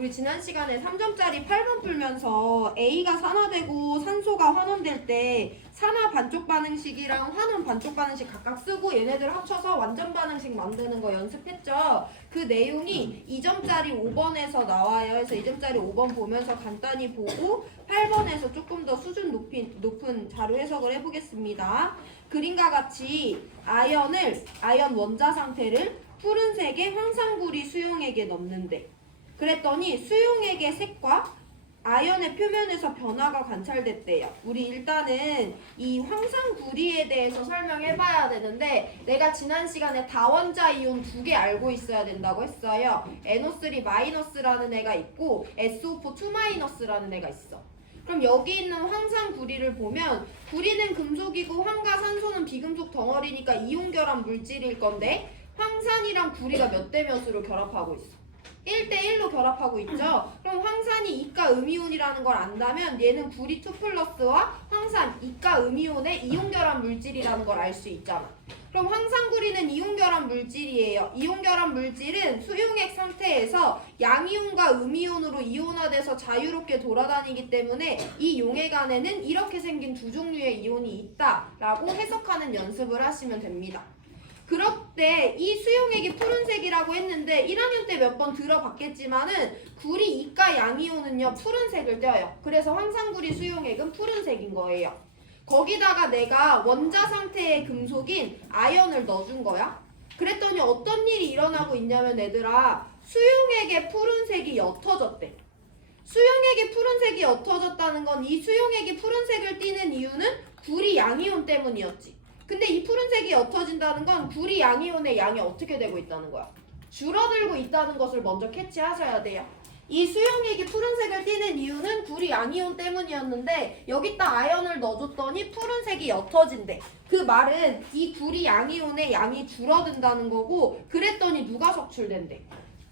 우리 지난 시간에 3점짜리 8번 풀면서 A가 산화되고 산소가 환원될 때 산화 반쪽 반응식이랑 환원 반쪽 반응식 각각 쓰고 얘네들 합쳐서 완전 반응식 만드는 거 연습했죠. 그 내용이 2점짜리 5번에서 나와요. 그래서 2점짜리 5번 보면서 간단히 보고 8번에서 조금 더 수준 높은 자료 해석을 해보겠습니다. 그림과 같이 아연 원자 상태를 푸른색의 황산구리 수용액에 넣는데 그랬더니 수용액의 색과 아연의 표면에서 변화가 관찰됐대요. 우리 일단은 이 황산구리에 대해서 설명해봐야 되는데 내가 지난 시간에 다원자 이온 2개 알고 있어야 된다고 했어요. NO3-라는 애가 있고 SO4-2-라는 애가 있어. 그럼 여기 있는 황산구리를 보면 구리는 금속이고 황과 산소는 비금속 덩어리니까 이온결합 물질일 건데 황산이랑 구리가 몇 대 몇으로 결합하고 있어? 1대1로 결합하고 있죠. 그럼 황산이 이가 음이온이라는 걸 안다면 얘는 구리 2+와 황산 이가 음이온의 이온결합 물질이라는 걸 알 수 있잖아. 그럼 황산구리는 이온결합 물질이에요. 이온결합 물질은 수용액 상태에서 양이온과 음이온으로 이온화돼서 자유롭게 돌아다니기 때문에 이 용액 안에는 이렇게 생긴 두 종류의 이온이 있다라고 해석하는 연습을 하시면 됩니다. 그럴 때 이 수용액이 푸른색이라고 했는데 1학년 때 몇 번 들어봤겠지만은 구리 이가 양이온은요 푸른색을 떼어요. 그래서 황산구리 수용액은 푸른색인 거예요. 거기다가 내가 원자 상태의 금속인 아연을 넣어준 거야. 그랬더니 어떤 일이 일어나고 있냐면 얘들아 수용액의 푸른색이 옅어졌대. 수용액의 푸른색이 옅어졌다는 건 이 수용액이 푸른색을 띠는 이유는 구리 양이온 때문이었지. 근데 이 푸른색이 옅어진다는 건 구리 양이온의 양이 어떻게 되고 있다는 거야? 줄어들고 있다는 것을 먼저 캐치하셔야 돼요. 이 수용액이 푸른색을 띠는 이유는 구리 양이온 때문이었는데 여기다 아연을 넣어줬더니 푸른색이 옅어진대. 그 말은 이 구리 양이온의 양이 줄어든다는 거고 그랬더니 누가 석출된대?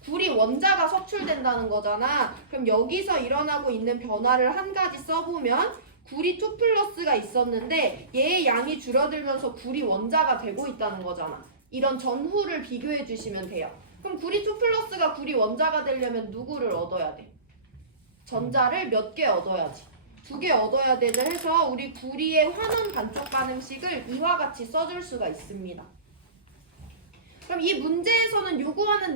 구리 원자가 석출된다는 거잖아. 그럼 여기서 일어나고 있는 변화를 한 가지 써보면 구리 2+가 있었는데 얘의 양이 줄어들면서 구리 원자가 되고 있다는 거잖아. 이런 전후를 비교해 주시면 돼요. 그럼 구리 2+가 구리 원자가 되려면 누구를 얻어야 돼? 전자를 몇 개 얻어야지? 2개 얻어야 되는 해서 우리 구리의 환원 반쪽 반응식을 이와 같이 써줄 수가 있습니다. 그럼 이 문제에서는 요구하는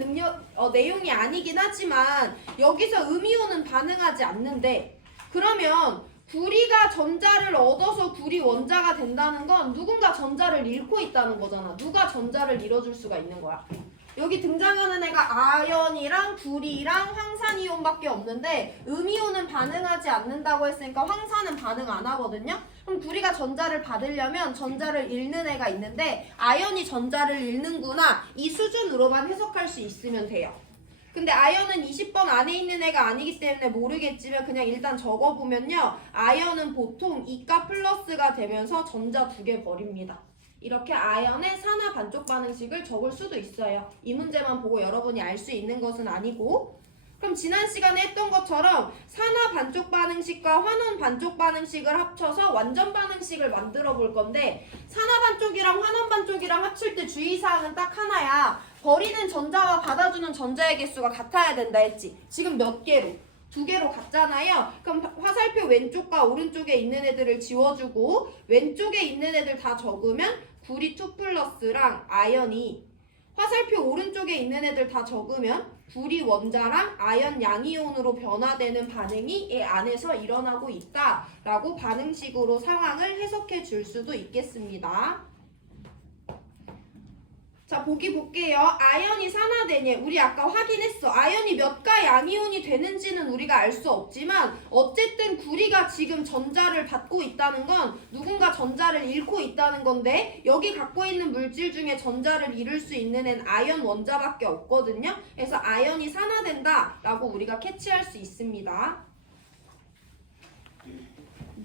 내용이 아니긴 하지만 여기서 음이온은 반응하지 않는데 그러면 구리가 전자를 얻어서 구리 원자가 된다는 건 누군가 전자를 잃고 있다는 거잖아. 누가 전자를 잃어줄 수가 있는 거야? 여기 등장하는 애가 아연이랑 구리랑 황산이온밖에 없는데 음이온은 반응하지 않는다고 했으니까 황산은 반응 안 하거든요. 그럼 구리가 전자를 받으려면 전자를 잃는 애가 있는데 아연이 전자를 잃는구나 이 수준으로만 해석할 수 있으면 돼요. 근데 아연은 20번 안에 있는 애가 아니기 때문에 모르겠지만 그냥 일단 적어보면요. 아연은 보통 이가 플러스가 되면서 전자 2개 버립니다. 이렇게 아연의 산화 반쪽 반응식을 적을 수도 있어요. 이 문제만 보고 여러분이 알 수 있는 것은 아니고 그럼 지난 시간에 했던 것처럼 산화 반쪽 반응식과 환원 반쪽 반응식을 합쳐서 완전 반응식을 만들어 볼 건데 산화 반쪽이랑 환원 반쪽이랑 합칠 때 주의사항은 딱 하나야. 버리는 전자와 받아주는 전자의 개수가 같아야 된다 했지. 지금 몇 개로? 2개로 같잖아요. 그럼 화살표 왼쪽과 오른쪽에 있는 애들을 지워주고 왼쪽에 있는 애들 다 적으면 구리 2+랑 아연이 화살표 오른쪽에 있는 애들 다 적으면 구리 원자랑 아연 양이온으로 변화되는 반응이 이 안에서 일어나고 있다라고 반응식으로 상황을 해석해 줄 수도 있겠습니다. 자, 보기 볼게요. 아연이 산화되냐? 우리 아까 확인했어. 아연이 몇가 양이온이 되는지는 우리가 알 수 없지만 어쨌든 구리가 지금 전자를 받고 있다는 건 누군가 전자를 잃고 있다는 건데 여기 갖고 있는 물질 중에 전자를 잃을 수 있는 애는 아연 원자밖에 없거든요. 그래서 아연이 산화된다라고 우리가 캐치할 수 있습니다.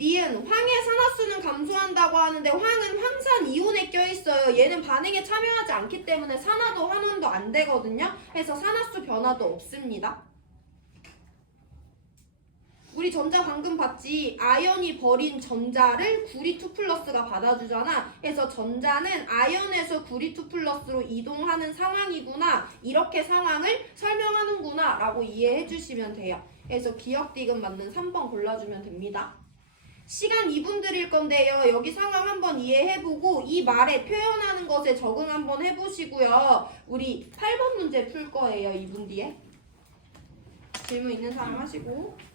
니은 황의 산화수는 감소한다고 하는데 황은 황산 이온에 껴있어요. 얘는 반응에 참여하지 않기 때문에 산화도 환원도 안 되거든요. 그래서 산화수 변화도 없습니다. 우리 전자 방금 봤지? 아연이 버린 전자를 구리 2 플러스가 받아주잖아. 그래서 전자는 아연에서 구리 2 플러스로 이동하는 상황이구나. 이렇게 상황을 설명하는구나 라고 이해해 주시면 돼요. 그래서 기억 디귿 맞는 3번 골라주면 됩니다. 시간 2분 드릴 건데요. 여기 상황 한번 이해해보고 이 말에 표현하는 것에 적응 한번 해보시고요. 우리 8번 문제 풀 거예요. 2분 뒤에. 질문 있는 사람 하시고.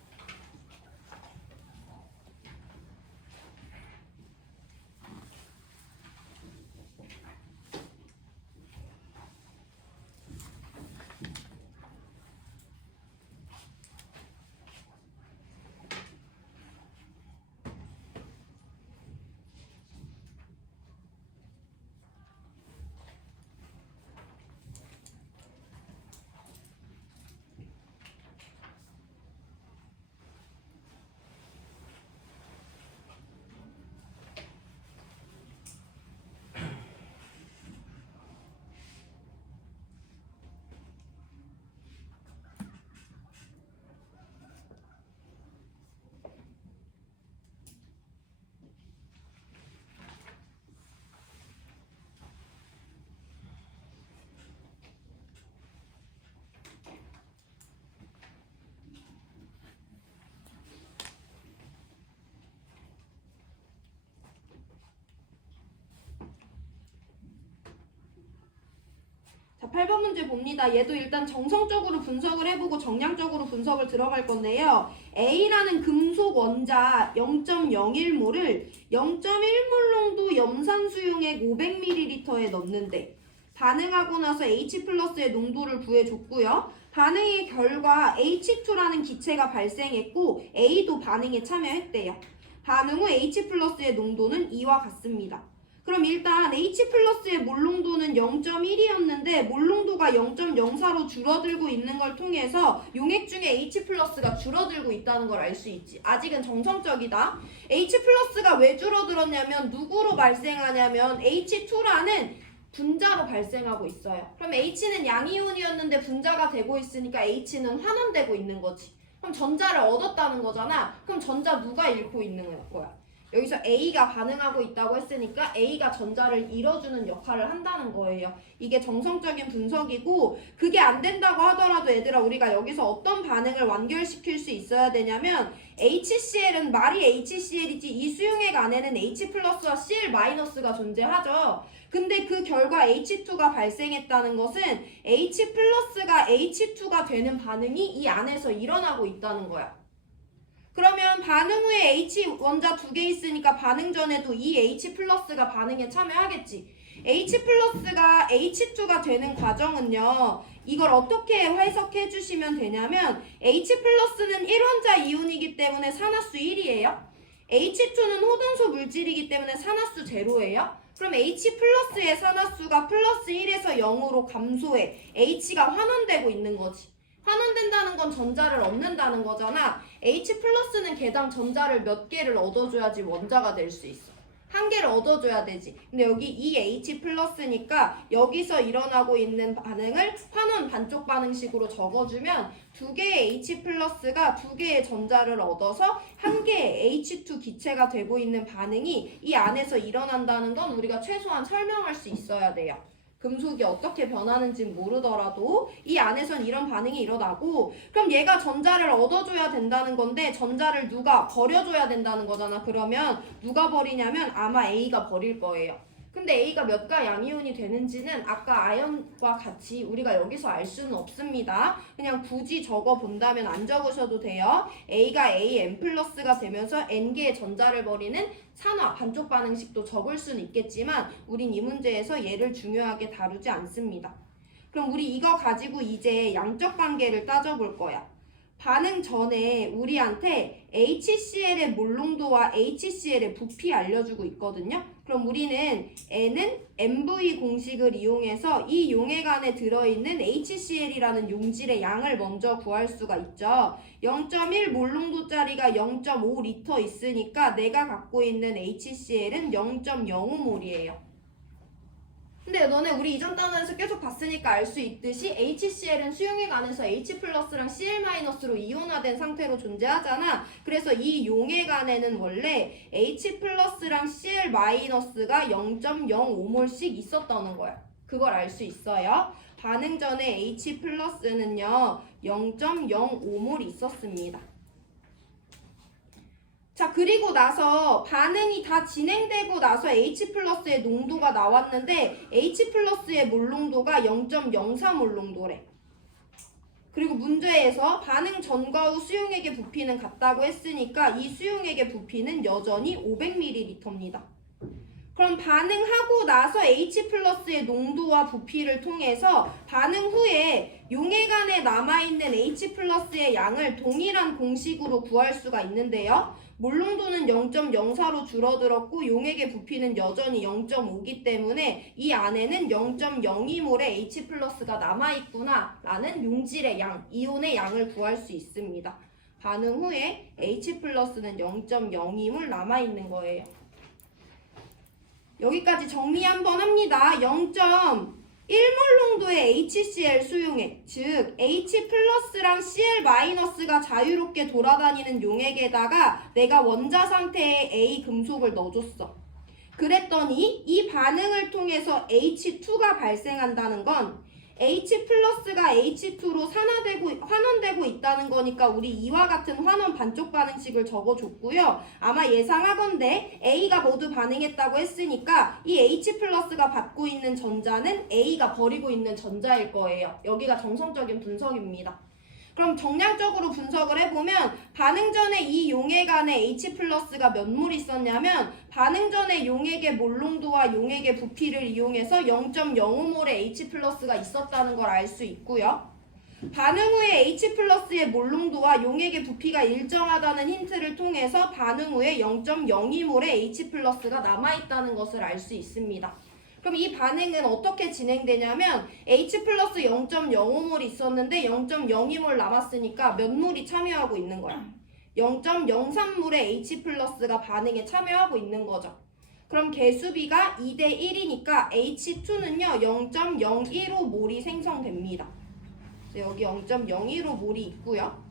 자, 8번 문제 봅니다. 얘도 일단 정성적으로 분석을 해보고 정량적으로 분석을 들어갈 건데요. A라는 금속 원자 0.01몰을 0.1몰 염산수용액 500ml에 넣는데 반응하고 나서 H 플러스의 농도를 구해줬고요. 반응의 결과 H2라는 기체가 발생했고 A도 반응에 참여했대요. 반응 후 H 플러스의 농도는 이와 같습니다. 그럼 일단 H 플러스의 몰농도는 0.1이었는데 몰농도가 0.04로 줄어들고 있는 걸 통해서 용액 중에 H 플러스가 줄어들고 있다는 걸 알 수 있지. 아직은 정성적이다. H 플러스가 왜 줄어들었냐면 누구로 발생하냐면 H2라는 분자로 발생하고 있어요. 그럼 H는 양이온이었는데 분자가 되고 있으니까 H는 환원되고 있는 거지. 그럼 전자를 얻었다는 거잖아. 그럼 전자 누가 잃고 있는 거야? 여기서 A가 반응하고 있다고 했으니까 A가 전자를 잃어주는 역할을 한다는 거예요. 이게 정성적인 분석이고 그게 안 된다고 하더라도 얘들아 우리가 여기서 어떤 반응을 완결시킬 수 있어야 되냐면 HCl은 말이 HCl이지 이 수용액 안에는 H 플러스와 Cl 마이너스가 존재하죠. 근데 그 결과 H2가 발생했다는 것은 H 플러스가 H2가 되는 반응이 이 안에서 일어나고 있다는 거야. 그러면 반응 후에 H 원자 2개 있으니까 반응 전에도 이 H 플러스가 반응에 참여하겠지. H 플러스가 H2가 되는 과정은요. 이걸 어떻게 해석해 주시면 되냐면 H 플러스는 1원자 이온이기 때문에 산화수 1이에요. H2는 호돈소 물질이기 때문에 산화수 0예요. 그럼 H 플러스의 산화수가 플러스 1에서 0으로 감소해. H가 환원되고 있는 거지. 환원된다는 건 전자를 얻는다는 거잖아. H 플러스는 개당 전자를 몇 개를 얻어줘야지 원자가 될 수 있어. 한 개를 얻어줘야 되지. 근데 여기 이 H 플러스니까 여기서 일어나고 있는 반응을 환원 반쪽 반응식으로 적어주면 두 개의 H 플러스가 두 개의 전자를 얻어서 한 개의 H2 기체가 되고 있는 반응이 이 안에서 일어난다는 건 우리가 최소한 설명할 수 있어야 돼요. 금속이 어떻게 변하는지 모르더라도 이 안에선 이런 반응이 일어나고 그럼 얘가 전자를 얻어줘야 된다는 건데 전자를 누가 버려줘야 된다는 거잖아. 그러면 누가 버리냐면 아마 A가 버릴 거예요. 근데 A가 몇가 양이온이 되는지는 아까 아연과 같이 우리가 여기서 알 수는 없습니다. 그냥 굳이 적어본다면 안 적으셔도 돼요. A가 AN 플러스가 되면서 N개의 전자를 버리는 산화 반쪽 반응식도 적을 수는 있겠지만 우린 이 문제에서 얘를 중요하게 다루지 않습니다. 그럼 우리 이거 가지고 이제 양적 관계를 따져볼 거야. 반응 전에 우리한테 HCl의 몰농도와 HCl의 부피 알려주고 있거든요. 그럼 우리는 N은 MV 공식을 이용해서 이 용액 안에 들어있는 HCl이라는 용질의 양을 먼저 구할 수가 있죠. 0.1 몰농도짜리가 0.5L 있으니까 내가 갖고 있는 HCl은 0.05몰이에요. 근데 너네 우리 이전 단원에서 계속 봤으니까 알 수 있듯이 HCl은 수용액 안에서 H 플러스랑 Cl 마이너스로 이온화된 상태로 존재하잖아. 그래서 이 용액 안에는 원래 H 플러스랑 Cl 마이너스가 0.05몰씩 있었다는 거야. 그걸 알 수 있어요. 반응 전에 H 플러스는요 0.05몰 있었습니다. 자, 그리고 나서 반응이 다 진행되고 나서 H 플러스의 농도가 나왔는데 H 플러스의 몰 농도가 0.04몰 농도래. 그리고 문제에서 반응 전과 후 수용액의 부피는 같다고 했으니까 이 수용액의 부피는 여전히 500ml입니다. 그럼 반응하고 나서 H 플러스의 농도와 부피를 통해서 반응 후에 용액 안에 남아있는 H 플러스의 양을 동일한 공식으로 구할 수가 있는데요. 몰 농도는 0.04로 줄어들었고 용액의 부피는 여전히 0.5기 때문에 이 안에는 0.02몰의 H 플러스가 남아있구나 라는 용질의 양, 이온의 양을 구할 수 있습니다. 반응 후에 H 플러스는 0.02몰 남아있는 거예요. 여기까지 정리 한번 합니다. 0.1몰 농도의 HCl 수용액, 즉 H 플러스랑 Cl 마이너스가 자유롭게 돌아다니는 용액에다가 내가 원자 상태에 A 금속을 넣어줬어. 그랬더니 이 반응을 통해서 H2가 발생한다는 건 H 플러스가 H2로 환원되고 있다는 거니까 우리 이와 같은 환원 반쪽 반응식을 적어줬고요. 아마 예상하건대 A가 모두 반응했다고 했으니까 이 H 플러스가 받고 있는 전자는 A가 버리고 있는 전자일 거예요. 여기가 정성적인 분석입니다. 그럼 정량적으로 분석을 해보면 반응 전에 이 용액 안에 H 플러스가 몇 몰 있었냐면 반응 전에 용액의 몰 농도와 용액의 부피를 이용해서 0.05몰의 H 플러스가 있었다는 걸 알 수 있고요. 반응 후에 H 플러스의 몰 농도와 용액의 부피가 일정하다는 힌트를 통해서 반응 후에 0.02몰의 H 플러스가 남아있다는 것을 알 수 있습니다. 그럼 이 반응은 어떻게 진행되냐면 H 플러스 0.05몰 있었는데 0.02몰 남았으니까 몇 몰이 참여하고 있는 거야. 0.03몰의 H 플러스가 반응에 참여하고 있는 거죠. 그럼 개수비가 2대 1이니까 H2는요 0.015몰이 생성됩니다. 여기 0.015몰이 있고요.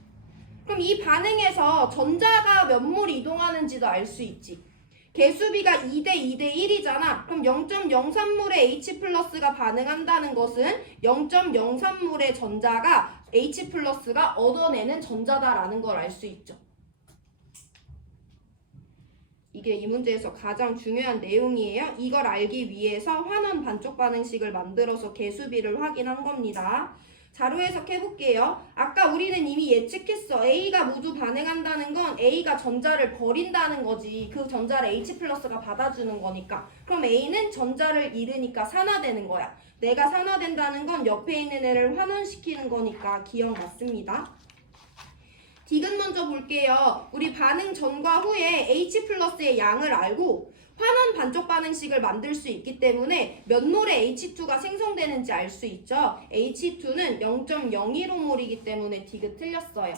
그럼 이 반응에서 전자가 몇 몰 이동하는지도 알 수 있지. 개수비가 2대 2대 1이잖아. 그럼 0.03몰의 H 플러스가 반응한다는 것은 0.03몰의 전자가 H 플러스가 얻어내는 전자다라는 걸 알 수 있죠. 이게 이 문제에서 가장 중요한 내용이에요. 이걸 알기 위해서 환원 반쪽 반응식을 만들어서 개수비를 확인한 겁니다. 자료 해석해볼게요. 아까 우리는 이미 예측했어. A가 모두 반응한다는 건 A가 전자를 버린다는 거지. 그 전자를 H 플러스가 받아주는 거니까. 그럼 A는 전자를 잃으니까 산화되는 거야. 내가 산화된다는 건 옆에 있는 애를 환원시키는 거니까 기억 맞습니다. 디귿 먼저 볼게요. 우리 반응 전과 후에 H 플러스의 양을 알고 환원 반쪽 반응식을 만들 수 있기 때문에 몇 몰의 H2가 생성되는지 알 수 있죠. H2는 0.015몰이기 때문에 디귿 틀렸어요.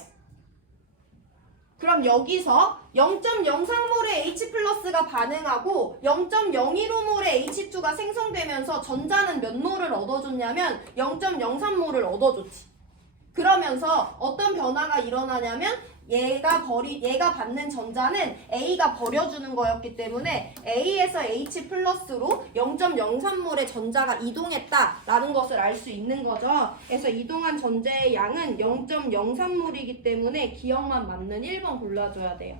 그럼 여기서 0.03몰의 H 플러스가 반응하고 0.015몰의 H2가 생성되면서 전자는 몇 몰을 얻어줬냐면 0.03몰을 얻어줬지. 그러면서 어떤 변화가 일어나냐면 얘가 받는 전자는 A가 버려주는 거였기 때문에 A에서 H 플러스로 0.03몰의 전자가 이동했다라는 것을 알 수 있는 거죠. 그래서 이동한 전자의 양은 0.03몰이기 때문에 기억만 맞는 1번 골라줘야 돼요.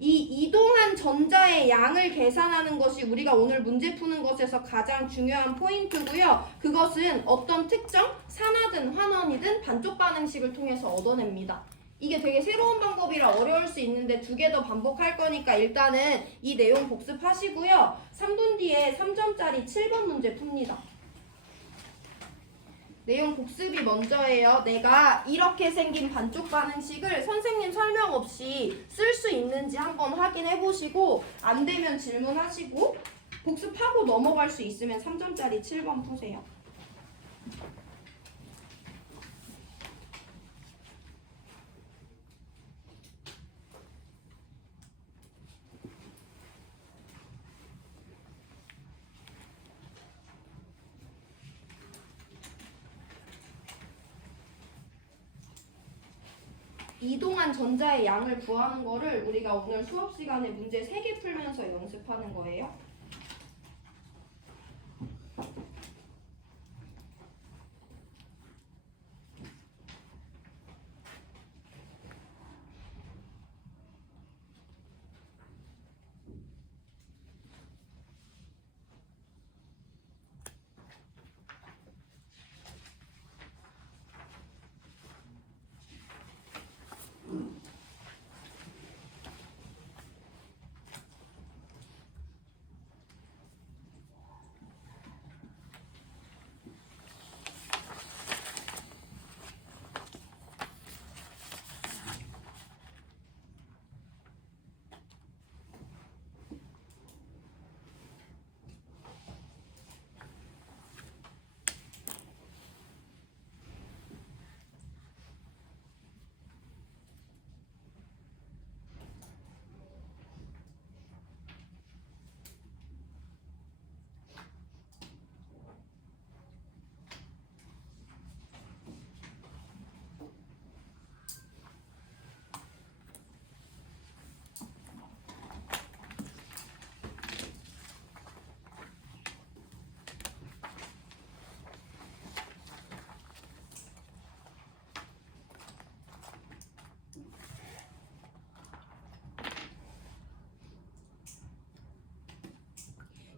이 이동한 전자의 양을 계산하는 것이 우리가 오늘 문제 푸는 것에서 가장 중요한 포인트고요. 그것은 어떤 특정 산화든 환원이든 반쪽 반응식을 통해서 얻어냅니다. 이게 되게 새로운 방법이라 어려울 수 있는데 2개 더 반복할 거니까 일단은 이 내용 복습하시고요. 3분 뒤에 3점짜리 7번 문제 풉니다. 내용 복습이 먼저예요. 내가 이렇게 생긴 반쪽 반응식을 선생님 설명 없이 쓸 수 있는지 한번 확인해 보시고 안 되면 질문하시고 복습하고 넘어갈 수 있으면 3점짜리 7번 푸세요. 이동한 전자의 양을 구하는 거를 우리가 오늘 수업 시간에 문제 3개 풀면서 연습하는 거예요.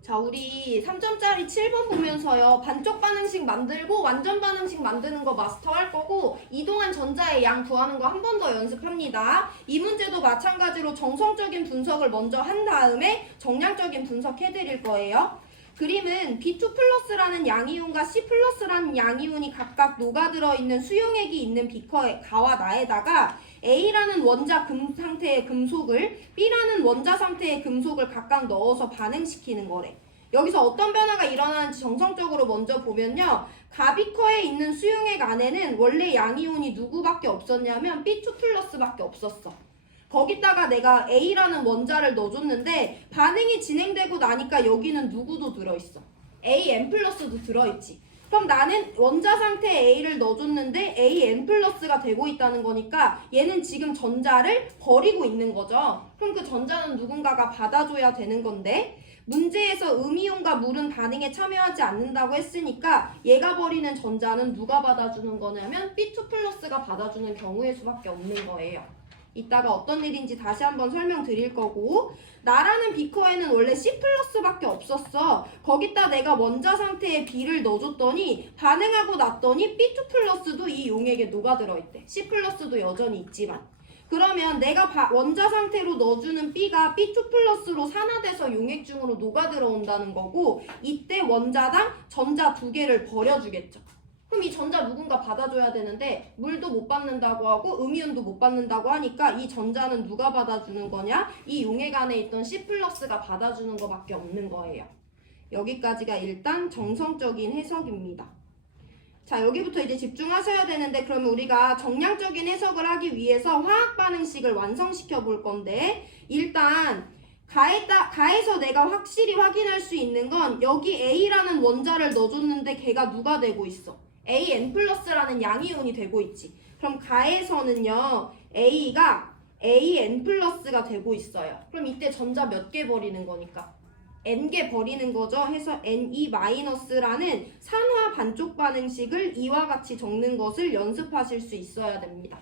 자, 우리 3점짜리 7번 보면서요. 반쪽 반응식 만들고 완전 반응식 만드는 거 마스터할 거고 이동한 전자의 양 구하는 거 한 번 더 연습합니다. 이 문제도 마찬가지로 정성적인 분석을 먼저 한 다음에 정량적인 분석 해드릴 거예요. 그림은 B2 플러스라는 양이온과 C 플러스라는 양이온이 각각 녹아들어 있는 수용액이 있는 비커에 가와 나에다가 A라는 원자 상태의 금속을 B라는 원자 상태의 금속을 각각 넣어서 반응시키는 거래. 여기서 어떤 변화가 일어나는지 정성적으로 먼저 보면요. 가비커에 있는 수용액 안에는 원래 양이온이 누구밖에 없었냐면 B2 플러스밖에 없었어. 거기다가 내가 A라는 원자를 넣어줬는데 반응이 진행되고 나니까 여기는 누구도 들어있어. AN 플러스도 들어있지. 그럼 나는 원자 상태 A를 넣어줬는데 AN 플러스가 되고 있다는 거니까 얘는 지금 전자를 버리고 있는 거죠. 그럼 그 전자는 누군가가 받아줘야 되는 건데 문제에서 음이온과 물은 반응에 참여하지 않는다고 했으니까 얘가 버리는 전자는 누가 받아주는 거냐면 B2 플러스가 받아주는 경우의 수밖에 없는 거예요. 이따가 어떤 일인지 다시 한번 설명드릴 거고 나라는 비커에는 원래 C 플러스밖에 없었어. 거기다 내가 원자 상태에 B를 넣어줬더니 반응하고 났더니 B2 플러스도 이 용액에 녹아들어 있대. C 플러스도 여전히 있지만 그러면 내가 원자 상태로 넣어주는 B가 B2 플러스로 산화돼서 용액중으로 녹아들어 온다는 거고 이때 원자당 전자 2개를 버려주겠죠. 그럼 이 전자 누군가 받아줘야 되는데 물도 못 받는다고 하고 음이온도 못 받는다고 하니까 이 전자는 누가 받아주는 거냐? 이 용액 안에 있던 C 플러스가 받아주는 거밖에 없는 거예요. 여기까지가 일단 정성적인 해석입니다. 자, 여기부터 이제 집중하셔야 되는데 그러면 우리가 정량적인 해석을 하기 위해서 화학 반응식을 완성시켜 볼 건데 일단 가에서 내가 확실히 확인할 수 있는 건 여기 A라는 원자를 넣어줬는데 걔가 누가 되고 있어? AN 플러스라는 양이온이 되고 있지. 그럼 가에서는요 A가 AN 플러스가 되고 있어요. 그럼 이때 전자 몇 개 버리는 거니까? N개 버리는 거죠. 해서 Ne-라는 산화 반쪽 반응식을 이와 같이 적는 것을 연습하실 수 있어야 됩니다.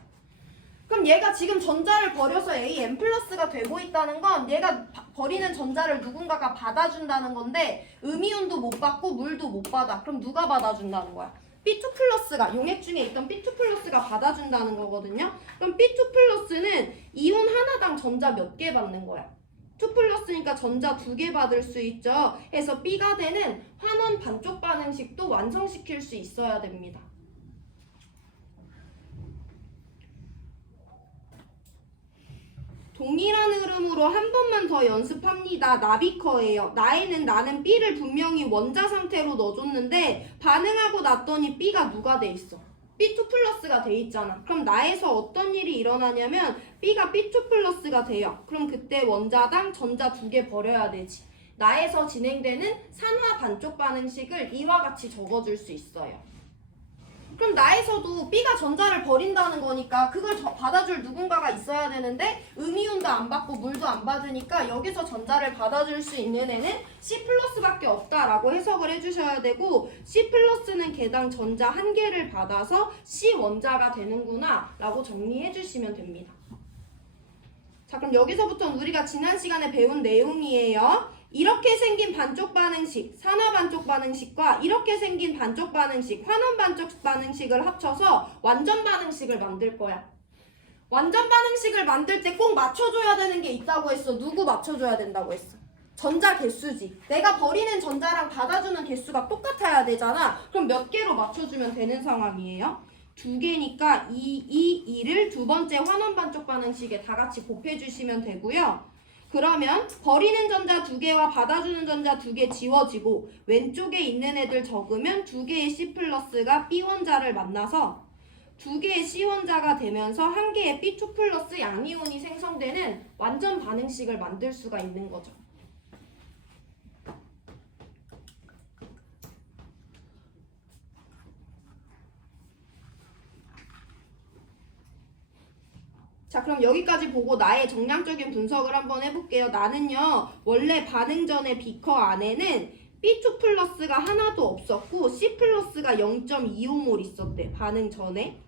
그럼 얘가 지금 전자를 버려서 AN 플러스가 되고 있다는 건 얘가 버리는 전자를 누군가가 받아준다는 건데 음이온도 못 받고 물도 못 받아. 그럼 누가 받아준다는 거야? B2 플러스가 용액 중에 있던 B2 플러스가 받아준다는 거거든요. 그럼 B2 플러스는 이온 하나당 전자 몇 개 받는 거야? 2 플러스니까 전자 2개 받을 수 있죠. 해서 B가 되는 환원 반쪽 반응식도 완성시킬 수 있어야 됩니다. 동일한 흐름으로 한 번만 더 연습합니다. 나비커예요. 나는 B를 분명히 원자 상태로 넣어줬는데 반응하고 났더니 B가 누가 돼 있어? B2 플러스가 돼 있잖아. 그럼 나에서 어떤 일이 일어나냐면 B가 B2 플러스가 돼요. 그럼 그때 원자당 전자 2개 버려야 되지. 나에서 진행되는 산화 반쪽 반응식을 이와 같이 적어줄 수 있어요. 그럼 나에서도 B가 전자를 버린다는 거니까 그걸 받아줄 누군가가 있어야 되는데 음이온도 안 받고 물도 안 받으니까 여기서 전자를 받아줄 수 있는 애는 C 플러스밖에 없다라고 해석을 해주셔야 되고 C 플러스는 개당 전자 한 개를 받아서 C 원자가 되는구나 라고 정리해 주시면 됩니다. 자, 그럼 여기서부터는 우리가 지난 시간에 배운 내용이에요. 이렇게 생긴 반쪽 반응식, 산화 반쪽 반응식과 이렇게 생긴 반쪽 반응식, 환원 반쪽 반응식을 합쳐서 완전 반응식을 만들 거야. 완전 반응식을 만들 때 꼭 맞춰줘야 되는 게 있다고 했어. 누구 맞춰줘야 된다고 했어? 전자 개수지. 내가 버리는 전자랑 받아주는 개수가 똑같아야 되잖아. 그럼 몇 개로 맞춰주면 되는 상황이에요? 2개니까 2를 두 번째 환원 반쪽 반응식에 다 같이 곱해주시면 되고요. 그러면 버리는 전자 2개와 받아주는 전자 2개 지워지고 왼쪽에 있는 애들 적으면 2개의 C 플러스가 B 원자를 만나서 2개의 C 원자가 되면서 1개의 B2 플러스 양이온이 생성되는 완전 반응식을 만들 수가 있는 거죠. 자, 그럼 여기까지 보고 나의 정량적인 분석을 한번 해볼게요. 나는요, 원래 반응 전에 비커 안에는 B2 플러스가 하나도 없었고 C 플러스가 0.25몰 있었대, 반응 전에.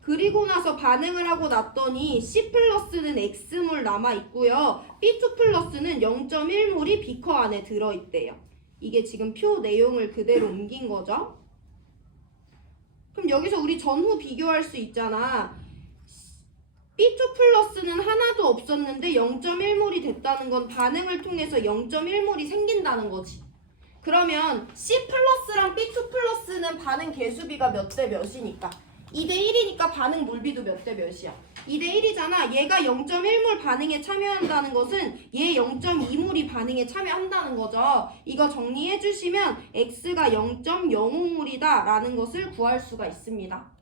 그리고 나서 반응을 하고 났더니 C 플러스는 X몰 남아있고요. B2 플러스는 0.1몰이 비커 안에 들어있대요. 이게 지금 표 내용을 그대로 옮긴 거죠. 그럼 여기서 우리 전후 비교할 수 있잖아. B2 플러스는 하나도 없었는데 0.1몰이 됐다는 건 반응을 통해서 0.1몰이 생긴다는 거지. 그러면 C 플러스랑 B2 플러스는 반응 개수비가 몇 대 몇이니까? 2대 1이니까 반응 몰비도 몇 대 몇이야? 2대 1이잖아. 얘가 0.1몰 반응에 참여한다는 것은 얘 0.2몰이 반응에 참여한다는 거죠. 이거 정리해 주시면 X가 0.05몰이다 라는 것을 구할 수가 있습니다.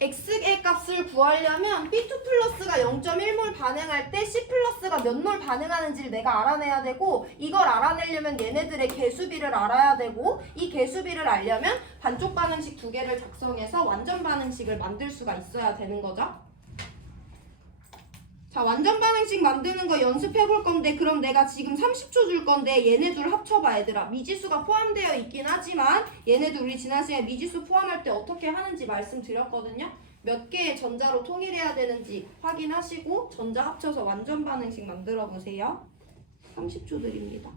X의 값을 구하려면 B2 플러스가 0.1몰 반응할 때 C 플러스가 몇 몰 반응하는지를 내가 알아내야 되고 이걸 알아내려면 얘네들의 개수비를 알아야 되고 이 개수비를 알려면 반쪽 반응식 2개를 작성해서 완전 반응식을 만들 수가 있어야 되는 거죠. 자, 완전 반응식 만드는 거 연습해 볼 건데 그럼 내가 지금 30초 줄 건데 얘네 둘 합쳐봐 얘들아. 미지수가 포함되어 있긴 하지만 얘네들 우리 지난 시간에 미지수 포함할 때 어떻게 하는지 말씀드렸거든요. 몇 개의 전자로 통일해야 되는지 확인하시고 전자 합쳐서 완전 반응식 만들어 보세요. 30초 드립니다.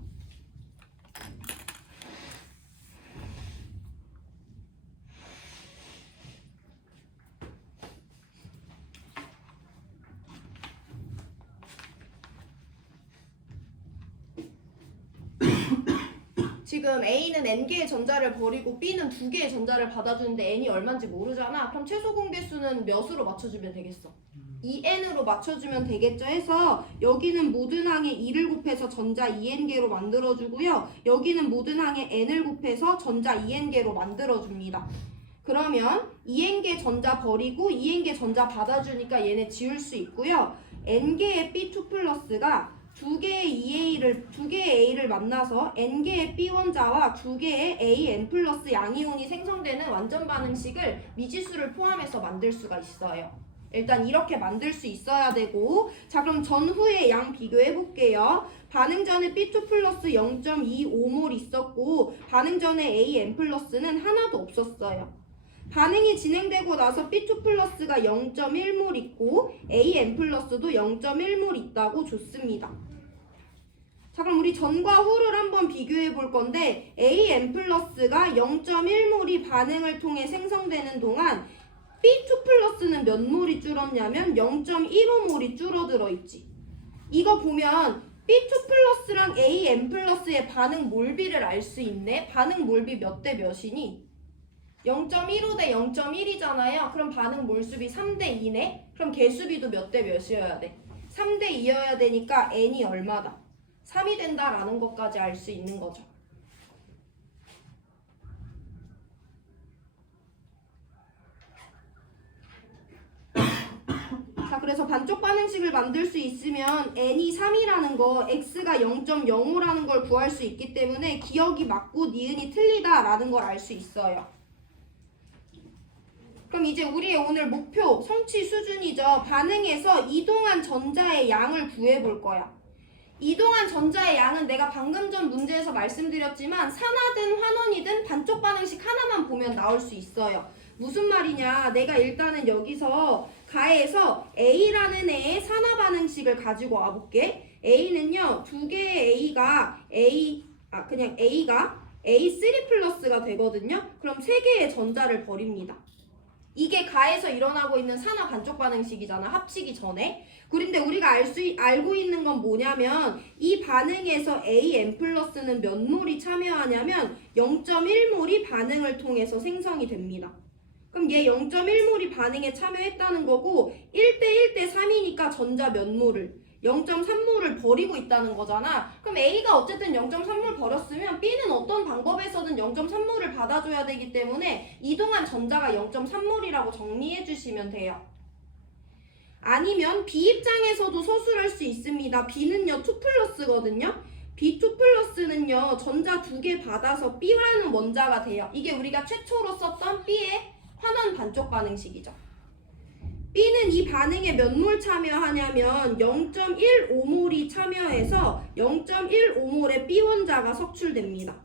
지금 A는 N개의 전자를 버리고 B는 2개의 전자를 받아주는데 N이 얼마인지 모르잖아. 그럼 최소 공개수는 몇으로 맞춰주면 되겠어? 2N으로 맞춰주면 되겠죠 해서 여기는 모든 항에 2를 곱해서 전자 2N개로 만들어주고요. 여기는 모든 항에 N을 곱해서 전자 2N개로 만들어줍니다. 그러면 2N개 전자 버리고 2N개 전자 받아주니까 얘네 지울 수 있고요. N개의 B2 플러스가 2개의 A를 만나서 N개의 B 원자와 2개의 AN 플러스 양이온이 생성되는 완전 반응식을 미지수를 포함해서 만들 수가 있어요. 일단 이렇게 만들 수 있어야 되고 자 그럼 전후의 양 비교해 볼게요. 반응 전에 B2 플러스 0.25몰 있었고 반응 전에 AN 플러스는 하나도 없었어요. 반응이 진행되고 나서 B2 플러스가 0.1몰 있고 AN 플러스도 0.1몰 있다고 줬습니다. 자 그럼 우리 전과 후를 한번 비교해 볼 건데 AN 플러스가 0.1몰이 반응을 통해 생성되는 동안 B2 플러스는 몇 몰이 줄었냐면 0.15몰이 줄어들어 있지. 이거 보면 B2 플러스랑 AN 플러스의 반응 몰비를 알 수 있네. 반응 몰비 몇 대 몇이니? 0.15 대 0.1이잖아요. 그럼 반응 몰수비 3대 2네. 그럼 개수비도 몇 대 몇이어야 돼? 3대 2여야 되니까 N이 얼마다? 3이 된다라는 것까지 알 수 있는 거죠. 자, 그럼 그래서 반쪽 반응식을 만들 수 있으면 n이 3이라는 거, x가 0.05라는 걸 구할 수 있기 때문에 기억이 맞고 니은이 틀리다라는 걸 알 수 있어요. 그럼 이제 우리의 오늘 목표 성취 수준이죠. 반응에서 이동한 전자의 양을 구해볼 거야. 이동한 전자의 양은 내가 방금 전 문제에서 말씀드렸지만 산화든 환원이든 반쪽 반응식 하나만 보면 나올 수 있어요. 무슨 말이냐? 내가 일단은 여기서 가에서 A라는 애의 산화 반응식을 가지고 와볼게. A는요, 두 개의 A가 A가 A3 플러스가 되거든요. 그럼 세 개의 전자를 버립니다. 이게 가에서 일어나고 있는 산화 반쪽 반응식이잖아. 합치기 전에. 그런데 우리가 알고 있는 건 뭐냐면 이 반응에서 AN 플러스는 몇 몰이 참여하냐면 0.1몰이 반응을 통해서 생성이 됩니다. 그럼 얘 0.1몰이 반응에 참여했다는 거고 1대 1대 3이니까 전자 몇 몰을 0.3몰을 버리고 있다는 거잖아. 그럼 A가 어쨌든 0.3몰 버렸으면 B는 어떤 방법에서든 0.3몰을 받아줘야 되기 때문에 이동한 전자가 0.3몰이라고 정리해 주시면 돼요. 아니면 B 입장에서도 서술할 수 있습니다. B는요 2+거든요. B2+는요 전자 2개 받아서 B라는 원자가 돼요. 이게 우리가 최초로 썼던 B의 환원 반쪽 반응식이죠. B는 이 반응에 몇 몰 참여하냐면 0.15몰이 참여해서 0.15몰의 B 원자가 석출됩니다.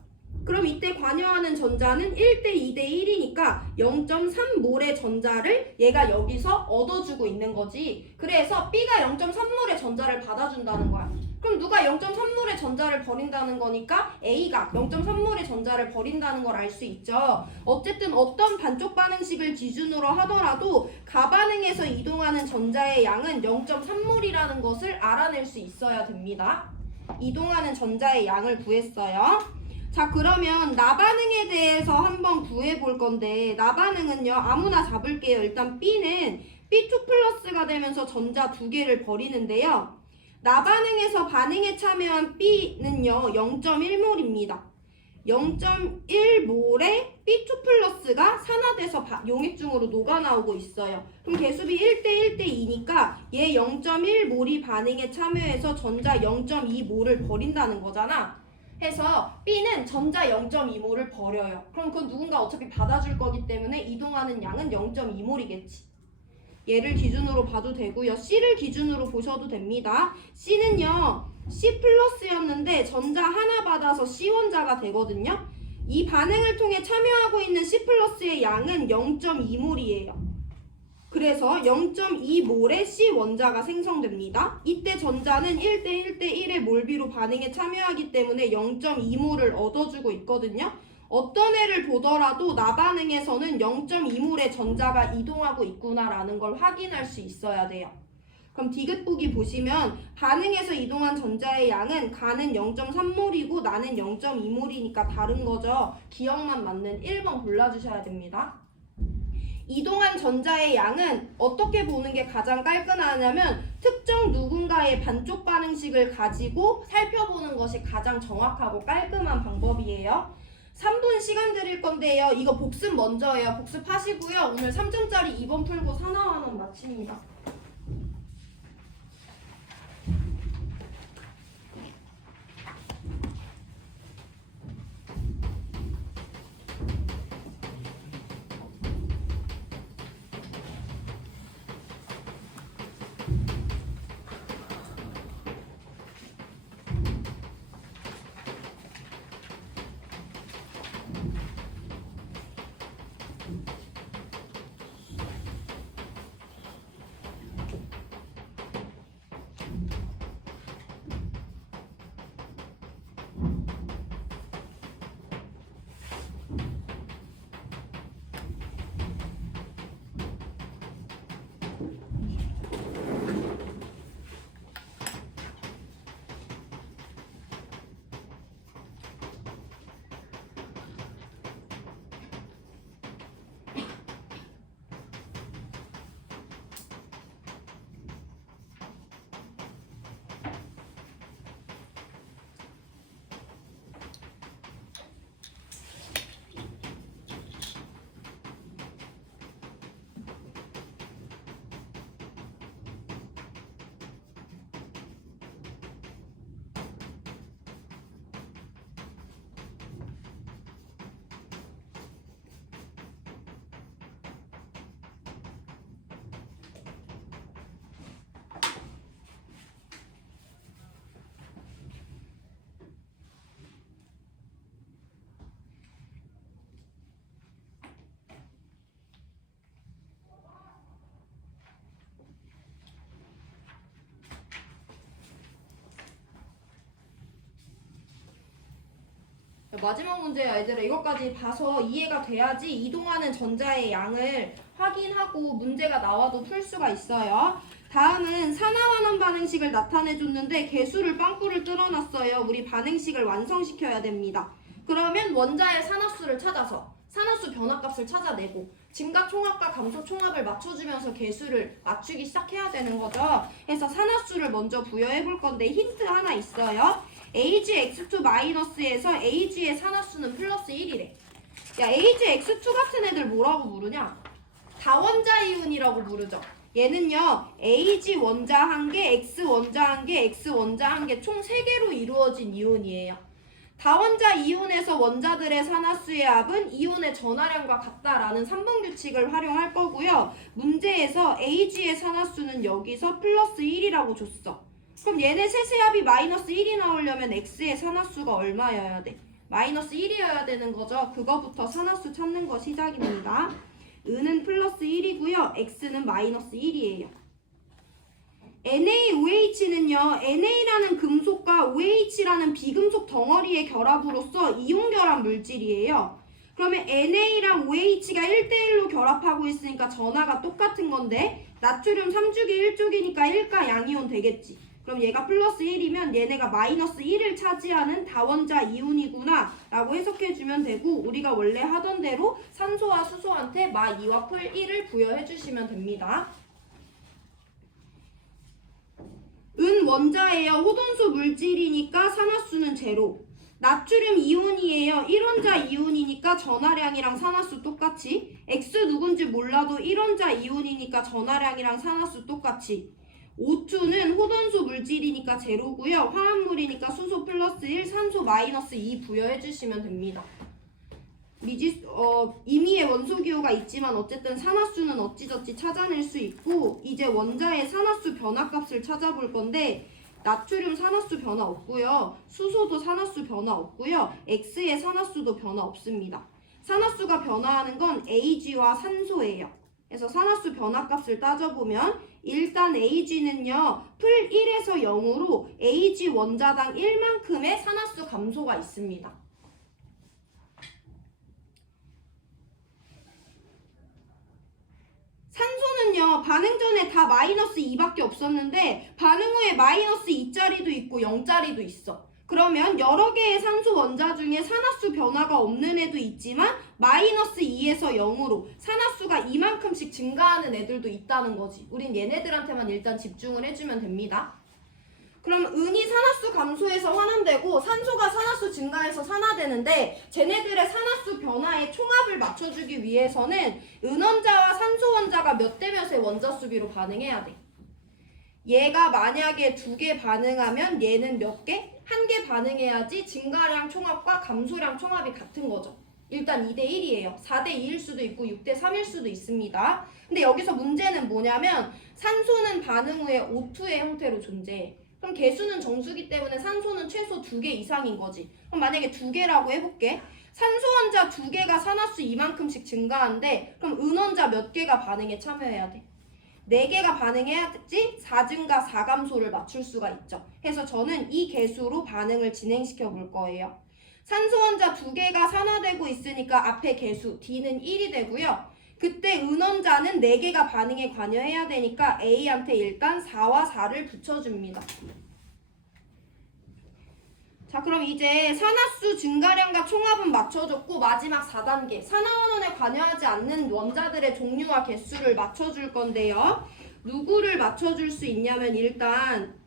그럼 이때 관여하는 전자는 1대 2대 1이니까 0.3몰의 전자를 얘가 여기서 얻어주고 있는 거지. 그래서 B가 0.3몰의 전자를 받아준다는 거야. 그럼 누가 0.3몰의 전자를 버린다는 거니까 A가 0.3몰의 전자를 버린다는 걸 알 수 있죠. 어쨌든 어떤 반쪽 반응식을 기준으로 하더라도 가반응에서 이동하는 전자의 양은 0.3몰이라는 것을 알아낼 수 있어야 됩니다. 이동하는 전자의 양을 구했어요. 자, 그러면 나반응에 대해서 한번 구해볼 건데 나반응은요 아무나 잡을게요. 일단 B는 B2+가 되면서 전자 2개를 버리는데요. 나반응에서 반응에 참여한 B는요 0.1몰입니다. 0.1몰의 B2+가 산화돼서 용액중으로 녹아나오고 있어요. 그럼 개수비 1대 1대 2니까 얘 0.1몰이 반응에 참여해서 전자 0.2몰을 버린다는 거잖아. 해서 B는 전자 0.2몰을 버려요. 그럼 그건 누군가 어차피 받아줄 거기 때문에 이동하는 양은 0.2몰이겠지. 얘를 기준으로 봐도 되고요. C를 기준으로 보셔도 됩니다. C는요 C+였는데 전자 하나 받아서 C 원자가 되거든요. 이 반응을 통해 참여하고 있는 C+의 양은 0.2몰이에요. 그래서 0.2몰의 C 원자가 생성됩니다. 이때 전자는 1대 1대 1의 몰비로 반응에 참여하기 때문에 0.2몰을 얻어주고 있거든요. 어떤 애를 보더라도 나반응에서는 0.2몰의 전자가 이동하고 있구나라는 걸 확인할 수 있어야 돼요. 그럼 디귿보기 보시면 반응에서 이동한 전자의 양은 가는 0.3몰이고 나는 0.2몰이니까 다른 거죠. 기억만 맞는 1번 골라주셔야 됩니다. 이동한 전자의 양은 어떻게 보는 게 가장 깔끔하냐면 특정 누군가의 반쪽 반응식을 가지고 살펴보는 것이 가장 정확하고 깔끔한 방법이에요. 3분 시간 드릴 건데요. 이거 복습 먼저 해요. 복습하시고요. 오늘 3점짜리 2번 풀고 산화환원 마칩니다. 마지막 문제야 얘들아. 이것까지 봐서 이해가 돼야지 이동하는 전자의 양을 확인하고 문제가 나와도 풀 수가 있어요. 다음은 산화환원 반응식을 나타내줬는데 개수를 빵꾸를 뚫어놨어요. 우리 반응식을 완성시켜야 됩니다. 그러면 원자의 산화수를 찾아서 산화수 변화값을 찾아내고 증가 총합과 감소 총합을 맞춰주면서 개수를 맞추기 시작해야 되는 거죠. 그래서 산화수를 먼저 부여해 볼 건데 힌트 하나 있어요. AgX2-에서 Ag의 산화수는 플러스 1이래. 야, AgX2 같은 애들 뭐라고 부르냐? 다원자 이온이라고 부르죠. 얘는요, Ag 원자 한 개, X 원자 한 개, X 원자 한 개, 총 3개로 이루어진 이온이에요. 다원자 이온에서 원자들의 산화수의 합은 이온의 전하량과 같다라는 3번 규칙을 활용할 거고요. 문제에서 Ag의 산화수는 여기서 플러스 1이라고 줬어. 그럼 얘네 셋의 합이 마이너스 1이 나오려면 X의 산화수가 얼마여야 돼? 마이너스 1이어야 되는 거죠. 그거부터 산화수 찾는 거 시작입니다. 은은 플러스 1이고요. X는 마이너스 1이에요. NaOH는요. Na라는 금속과 OH라는 비금속 덩어리의 결합으로서 이온 결합 물질이에요. 그러면 NA랑 OH가 1대1로 결합하고 있으니까 전하가 똑같은 건데 나트륨 3주기 1쪽이니까 1가 양이온 되겠지. 그럼 얘가 플러스 1이면 얘네가 마이너스 1을 차지하는 다원자 이온이구나 라고 해석해주면 되고 우리가 원래 하던 대로 산소와 수소한테 마2와 풀 1을 부여해 주시면 됩니다. 은 원자예요. 호돈수 물질이니까 산화수는 제로. 나트륨 이온이에요. 1원자 이온이니까 전하량이랑 산화수 똑같이. X 누군지 몰라도 1원자 이온이니까 전하량이랑 산화수 똑같이. O2는 호돈수 물질이니까 제로고요. 화합물이니까 수소 플러스 1, 산소 마이너스 2 부여해 주시면 됩니다. 임의의 원소기호가 있지만 어쨌든 산화수는 어찌저찌 찾아낼 수 있고 이제 원자의 산화수 변화값을 찾아볼 건데 나트륨 산화수 변화 없고요. 수소도 산화수 변화 없고요. X의 산화수도 변화 없습니다. 산화수가 변화하는 건 Ag와 산소예요. 그래서 산화수 변화값을 따져보면 일단 Ag는요. 풀 1에서 0으로 Ag 원자당 1만큼의 산화수 감소가 있습니다. 산소는요. 반응 전에 다 마이너스 2밖에 없었는데 반응 후에 마이너스 2짜리도 있고 0짜리도 있어. 그러면 여러 개의 산소 원자 중에 산화수 변화가 없는 애도 있지만 마이너스 2에서 0으로 산화수가 이만큼씩 증가하는 애들도 있다는 거지. 우린 얘네들한테만 일단 집중을 해주면 됩니다. 그럼 은이 산화수 감소해서 환원되고 산소가 산화수 증가해서 산화되는데 쟤네들의 산화수 변화의 총합을 맞춰주기 위해서는 은원자와 산소 원자가 몇 대 몇의 원자 수비로 반응해야 돼. 얘가 만약에 2개 반응하면 얘는 몇 개? 1개 반응해야지 증가량 총합과 감소량 총합이 같은 거죠. 일단 2대 1이에요. 4대 2일 수도 있고 6대 3일 수도 있습니다. 근데 여기서 문제는 뭐냐면 산소는 반응 후에 O2의 형태로 존재해. 그럼 개수는 정수기 때문에 산소는 최소 2개 이상인 거지. 그럼 만약에 2개라고 해볼게. 산소 원자 2개가 산화수 이만큼씩 증가한데 그럼 은원자 몇 개가 반응에 참여해야 돼? 4개가 반응해야지 4증가 4감소를 맞출 수가 있죠. 그래서 저는 이 개수로 반응을 진행시켜 볼 거예요. 산소 원자 2개가 산화되고 있으니까 앞에 개수 D는 1이 되고요. 그때 은원자는 4개가 반응에 관여해야 되니까 A한테 일단 4와 4를 붙여줍니다. 자, 그럼 이제 산화수 증가량과 총합은 맞춰줬고 마지막 4단계 산화환원에 관여하지 않는 원자들의 종류와 개수를 맞춰줄 건데요. 누구를 맞춰줄 수 있냐면 일단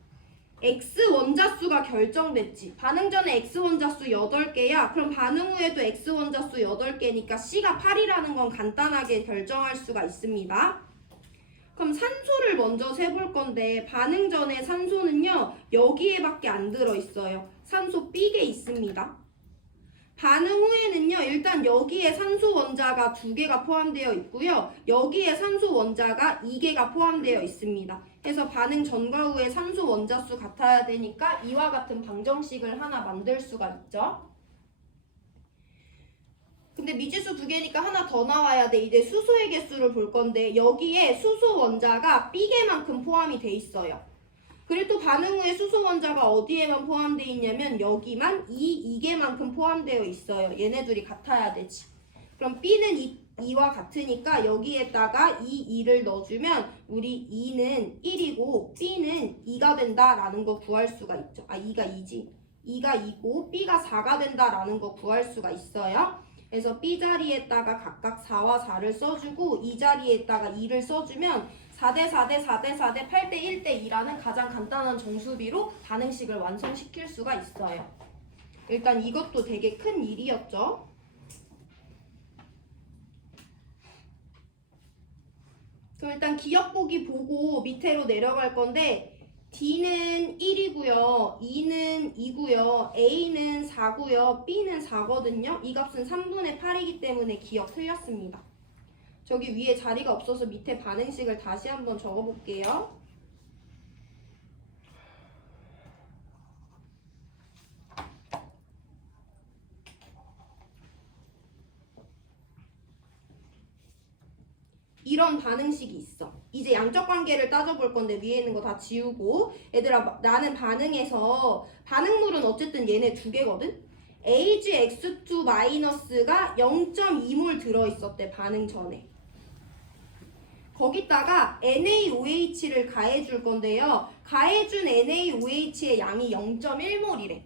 X 원자수가 결정됐지. 반응 전에 X 원자수 8개야. 그럼 반응 후에도 X 원자수 8개니까 C가 8이라는 건 간단하게 결정할 수가 있습니다. 그럼 산소를 먼저 세볼 건데 반응 전에 산소는요. 여기에밖에 안 들어있어요. 산소 B개 있습니다. 반응 후에는요. 일단 여기에 산소 원자가 2개가 포함되어 있고요. 여기에 산소 원자가 2개가 포함되어 있습니다. 그래서 반응 전과 후에 산소 원자수 같아야 되니까 이와 같은 방정식을 하나 만들 수가 있죠. 근데 미지수 2개니까 하나 더 나와야 돼. 이제 수소의 개수를 볼 건데 여기에 수소 원자가 B개만큼 포함이 돼 있어요. 그리고 또 반응 후에 수소 원자가 어디에만 포함되어 있냐면 여기만 이 개만큼 포함되어 있어요. 얘네 둘이 같아야 되지. 그럼 B는 2와 같으니까 여기에다가 2를 넣어주면 우리 2는 1이고 B는 2가 된다라는 거 구할 수가 있죠. 2가 2지. 2가 2고 B가 4가 된다라는 거 구할 수가 있어요. 그래서 B 자리에다가 각각 4와 4를 써주고 이 자리에다가 2를 써주면 4대 4대 4대 4대 8대 1대 2라는 가장 간단한 정수비로 반응식을 완성시킬 수가 있어요. 일단 이것도 되게 큰 일이었죠. 그럼 일단 기억보기 보고 밑으로 내려갈 건데 D는 1이고요. E는 2고요. A는 4고요. B는 4거든요. 이 값은 3분의 8이기 때문에 기억 틀렸습니다. 저기 위에 자리가 없어서 밑에 반응식을 다시 한번 적어볼게요. 이런 반응식이 있어. 이제 양적 관계를 따져볼 건데 위에 있는 거 다 지우고 얘들아 나는 반응에서 반응물은 어쨌든 얘네 두 개거든? AgX2-가 0.2몰 들어있었대 반응 전에. 거기다가 NaOH를 가해줄 건데요. 가해준 NaOH의 양이 0.1몰이래.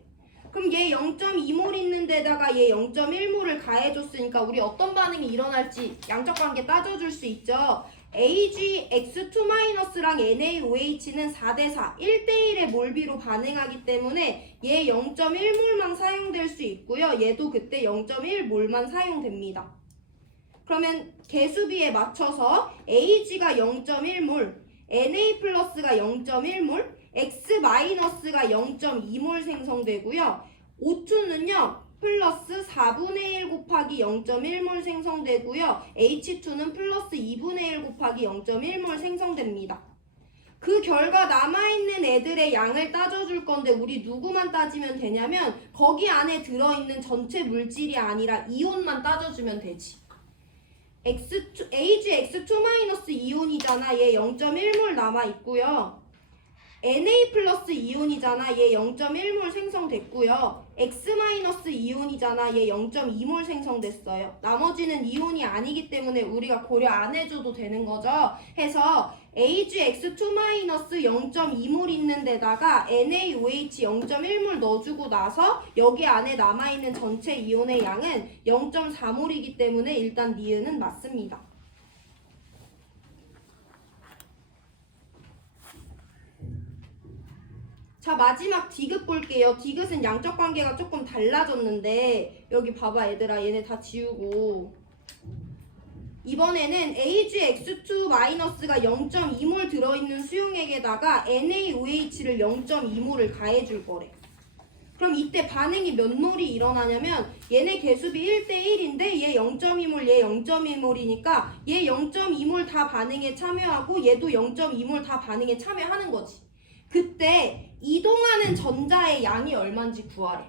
그럼 얘 0.2몰 있는 데다가 얘 0.1몰을 가해줬으니까 우리 어떤 반응이 일어날지 양적 관계 따져줄 수 있죠. AgX2-랑 NaOH는 4대4, 1대1의 몰비로 반응하기 때문에 얘 0.1몰만 사용될 수 있고요. 얘도 그때 0.1몰만 사용됩니다. 그러면 개수비에 맞춰서 Ag가 0.1몰, Na 플러스가 0.1몰, X-가 0.2몰 생성되고요. O2는요. 플러스 4분의 1 곱하기 0.1몰 생성되고요. H2는 플러스 2분의 1 곱하기 0.1몰 생성됩니다. 그 결과 남아있는 애들의 양을 따져줄 건데 우리 누구만 따지면 되냐면 거기 안에 들어있는 전체 물질이 아니라 이온만 따져주면 되지. AgX2- 이온이잖아. 얘 0.1몰 남아있고요. Na 플러스 이온이잖아. 얘 0.1몰 생성됐고요. X- 이온이잖아. 얘 0.2몰 생성됐어요. 나머지는 이온이 아니기 때문에 우리가 고려 안 해줘도 되는 거죠. 해서 AgX2- 0.2몰 있는 데다가 NaOH 0.1몰 넣어주고 나서 여기 안에 남아있는 전체 이온의 양은 0.4몰이기 때문에 일단 니은은 맞습니다. 자, 마지막 디귿 볼게요. 디귿은 양적 관계가 조금 달라졌는데 여기 봐봐 얘들아. 얘네 다 지우고 이번에는 AgX2- 가 0.2몰 들어있는 수용액에다가 NaOH를 0.2몰을 가해줄 거래. 그럼 이때 반응이 몇 몰이 일어나냐면 얘네 개수비 1대1인데 얘 0.2몰 얘 0.2몰이니까 얘 0.2몰 다 반응에 참여하고 얘도 0.2몰 다 반응에 참여하는 거지. 그때 이동하는 전자의 양이 얼마인지 구하래.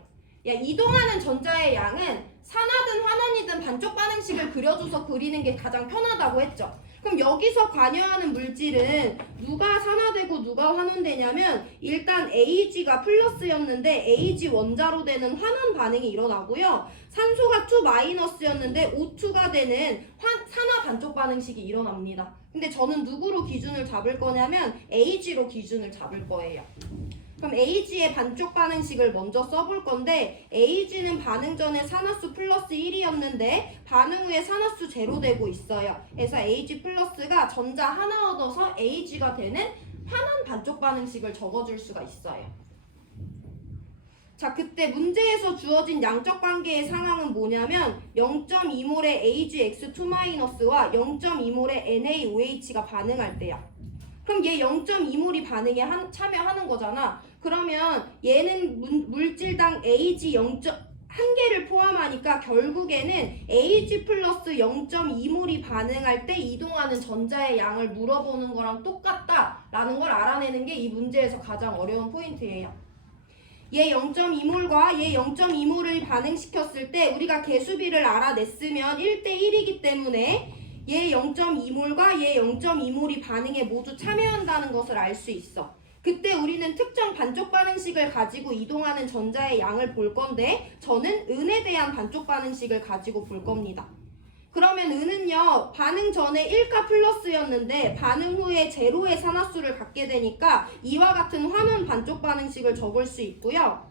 야, 이동하는 전자의 양은 산화든 환원이든 반쪽 반응식을 그려줘서 그리는 게 가장 편하다고 했죠. 그럼 여기서 관여하는 물질은 누가 산화되고 누가 환원되냐면 일단 Ag가 플러스였는데 Ag 원자로 되는 환원 반응이 일어나고요. 산소가 2-였는데 O2가 되는 산화 반쪽 반응식이 일어납니다. 근데 저는 누구로 기준을 잡을 거냐면 Ag로 기준을 잡을 거예요. 그럼 Ag의 반쪽 반응식을 먼저 써볼 건데 Ag는 반응 전에 산화수 플러스 1이었는데 반응 후에 산화수 제로 되고 있어요. 그래서 Ag 플러스가 전자 하나 얻어서 Ag가 되는 환원 반쪽 반응식을 적어줄 수가 있어요. 자, 그때 문제에서 주어진 양적 관계의 상황은 뭐냐면 0.2몰의 AgX2-와 0.2몰의 NaOH가 반응할 때야. 그럼 얘 0.2몰이 반응에 참여하는 거잖아. 그러면 얘는 물질당 Ag 1개를 포함하니까 결국에는 Ag 플러스 0.2몰이 반응할 때 이동하는 전자의 양을 물어보는 거랑 똑같다라는 걸 알아내는 게 이 문제에서 가장 어려운 포인트예요. 얘 0.2몰과 얘 0.2몰을 반응시켰을 때 우리가 개수비를 알아냈으면 1대1이기 때문에 얘 0.2몰과 얘 0.2몰이 반응에 모두 참여한다는 것을 알 수 있어. 그때 우리는 특정 반쪽 반응식을 가지고 이동하는 전자의 양을 볼 건데 저는 은에 대한 반쪽 반응식을 가지고 볼 겁니다. 그러면 은은요, 반응 전에 1가 플러스였는데 반응 후에 제로의 산화수를 갖게 되니까 이와 같은 환원 반쪽 반응식을 적을 수 있고요.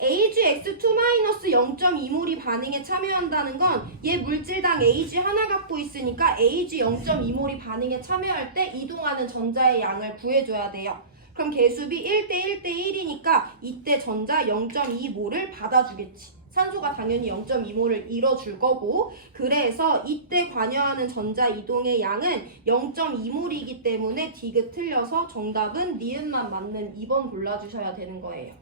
AgX2-0.2몰이 반응에 참여한다는 건 얘 물질당 Ag 하나 갖고 있으니까 Ag 0.2몰이 반응에 참여할 때 이동하는 전자의 양을 구해줘야 돼요. 그럼 개수비 1대 1대 1이니까 이때 전자 0.2몰을 받아주겠지. 산소가 당연히 0.2몰을 잃어줄 거고, 그래서 이때 관여하는 전자 이동의 양은 0.2몰이기 때문에 디귿 틀려서 정답은 니은만 맞는 2번 골라주셔야 되는 거예요.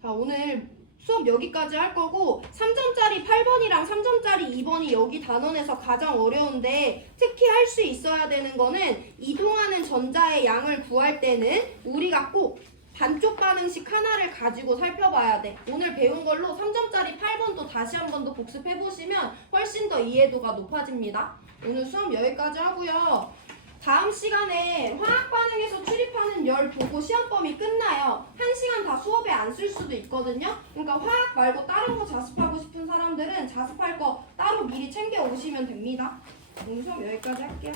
자, 오늘 수업 여기까지 할 거고 3점짜리 8번이랑 3점짜리 2번이 여기 단원에서 가장 어려운데 특히 할 수 있어야 되는 거는 이동하는 전자의 양을 구할 때는 우리가 꼭 반쪽 반응식 하나를 가지고 살펴봐야 돼. 오늘 배운 걸로 3점짜리 8번도 다시 한 번 더 복습해보시면 훨씬 더 이해도가 높아집니다. 오늘 수업 여기까지 하고요. 다음 시간에 화학 반응에서 출입하는 열 보고 시험 범위 끝나요. 1시간 다 수업에 안 쓸 수도 있거든요. 그러니까 화학 말고 다른 거 자습하고 싶은 사람들은 자습할 거 따로 미리 챙겨 오시면 됩니다. 오늘 수업 여기까지 할게요.